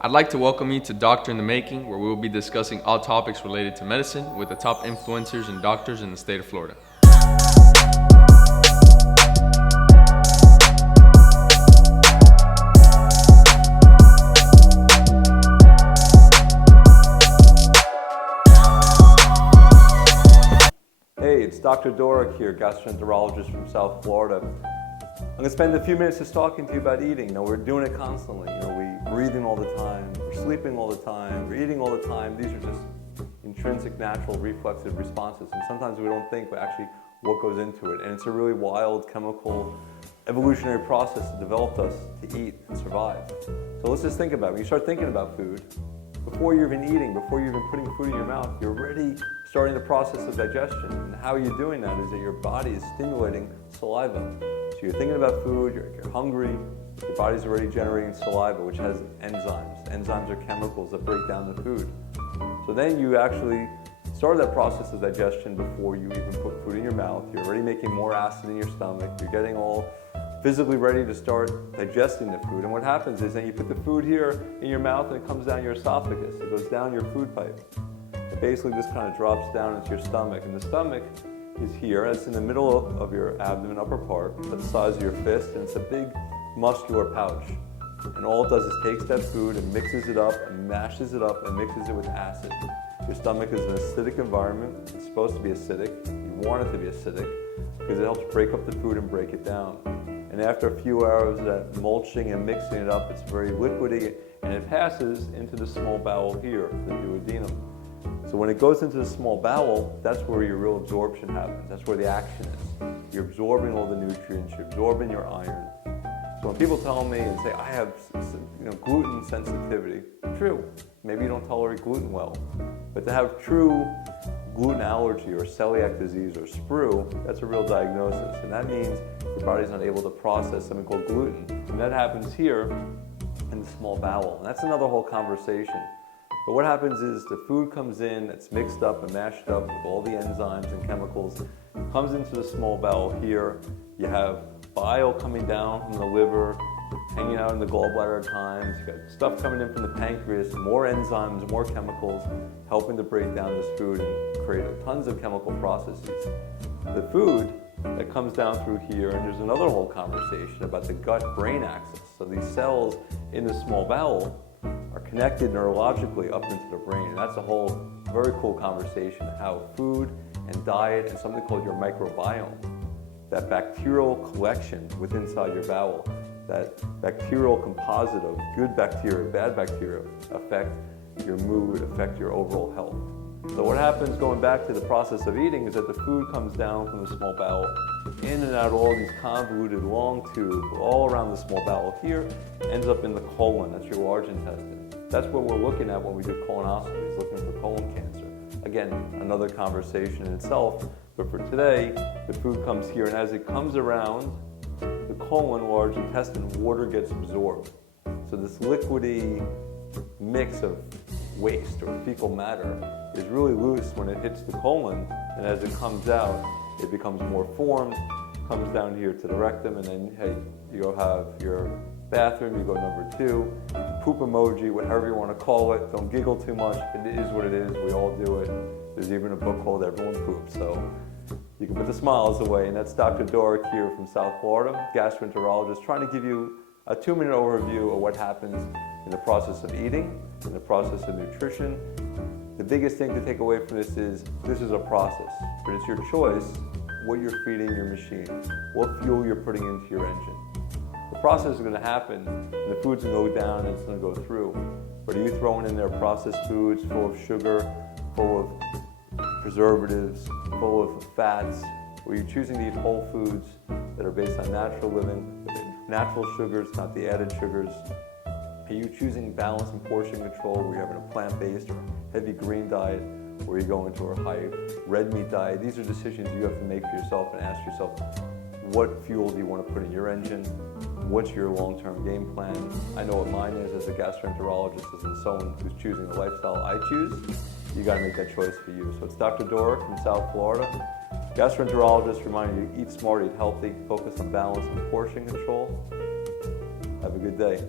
I'd like to welcome you to Doctor in the Making, where we will be discussing all topics related to medicine with the top influencers and doctors in the state of Florida. Hey, it's Dr. Dooreck here, gastroenterologist from South Florida. I'm going to spend a few minutes just talking to you about eating. We're doing it constantly. We're breathing all the time, we're sleeping all the time, we're eating all the time. These are just intrinsic, natural, reflexive responses. And sometimes we don't think actually what goes into it. And it's a really wild chemical evolutionary process that developed us to eat and survive. So let's just think about it. When you start thinking about food, before you're even eating, before you're even putting food in your mouth, you're already starting the process of digestion. And how you're doing that is that your body is stimulating saliva. So you're thinking about food, you're hungry, your body's already generating saliva, which has enzymes. Enzymes are chemicals that break down the food. So then you actually start that process of digestion before you even put food in your mouth. You're already making more acid in your stomach. You're getting all physically ready to start digesting the food. And what happens is that you put the food here in your mouth and it comes down your esophagus. It goes down your food pipe. It basically just kind of drops down into your stomach. And the stomach is here. It's in the middle of your abdomen, upper part. It's the size of your fist, and it's a big muscular pouch. And all it does is takes that food and mixes it up and mashes it up and mixes it with acid. Your stomach is an acidic environment. It's supposed to be acidic. You want it to be acidic because it helps break up the food and break it down. And after a few hours of that mulching and mixing it up, it's very liquidy, and it passes into the small bowel here, the duodenum. So when it goes into the small bowel, that's where your real absorption happens. That's where the action is. You're absorbing all the nutrients, you're absorbing your iron. So when people tell me and say, I have gluten sensitivity, true. Maybe you don't tolerate gluten well. But to have true gluten allergy or celiac disease or sprue, that's a real diagnosis. And that means your body's not able to process something called gluten. And that happens here in the small bowel. And that's another whole conversation. But what happens is the food comes in, it's mixed up and mashed up with all the enzymes and chemicals, comes into the small bowel here. You have bile coming down from the liver, hanging out in the gallbladder at times. You got stuff coming in from the pancreas, more enzymes, more chemicals, helping to break down this food and create tons of chemical processes. The food that comes down through here, and there's another whole conversation about the gut-brain axis. So these cells in the small bowel are connected neurologically up into the brain. And that's a whole very cool conversation, how food and diet and something called your microbiome, that bacterial collection within inside your bowel, that bacterial composite of good bacteria and bad bacteria affect your mood, affect your overall health. So what happens going back to the process of eating is that the food comes down from the small bowel in and out of all these convoluted long tubes all around the small bowel here, ends up in the colon. That's your large intestine. That's what we're looking at when we do colonoscopies, looking for colon cancer. Again, another conversation in itself, but for today, the food comes here, and as it comes around the colon, large intestine, water gets absorbed. So this liquidy mix of waste or fecal matter is really loose when it hits the colon, and as it comes out, it becomes more formed, comes down here to the rectum, and then, hey, you go have your bathroom, you go number 2, poop emoji, whatever you want to call it. Don't giggle too much. It is what it is. We all do it. There's even a book called Everyone Poops. So you can put the smiles away. And that's Dr. Dooreck here from South Florida, gastroenterologist, trying to give you a 2-minute overview of what happens in the process of eating, in the process of nutrition. The biggest thing to take away from this is a process, but it's your choice what you're feeding your machine, what fuel you're putting into your engine. The process is going to happen, and the food's going to go down and it's going to go through. But are you throwing in there processed foods full of sugar, full of preservatives, full of fats? Or are you choosing to eat whole foods that are based on natural living, with natural sugars, not the added sugars? Are you choosing balance and portion control, where you're having a plant-based or heavy green diet, or you go into a high red meat diet? These are decisions you have to make for yourself and ask yourself, what fuel do you want to put in your engine? What's your long-term game plan? I know what mine is as a gastroenterologist, as someone who's choosing the lifestyle I choose. You got to make that choice for you. So it's Dr. Dooreck from South Florida, gastroenterologist, reminding you to eat smart, eat healthy, focus on balance and portion control. Have a good day.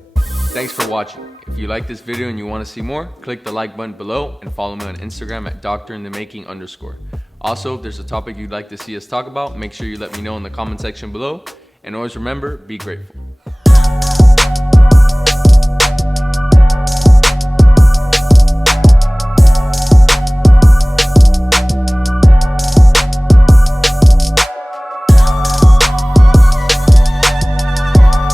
Thanks for watching. If you like this video and you want to see more, click the like button below and follow me on Instagram at @doctorinthemaking_. Also, if there's a topic you'd like to see us talk about, make sure you let me know in the comment section below. And always remember, be grateful.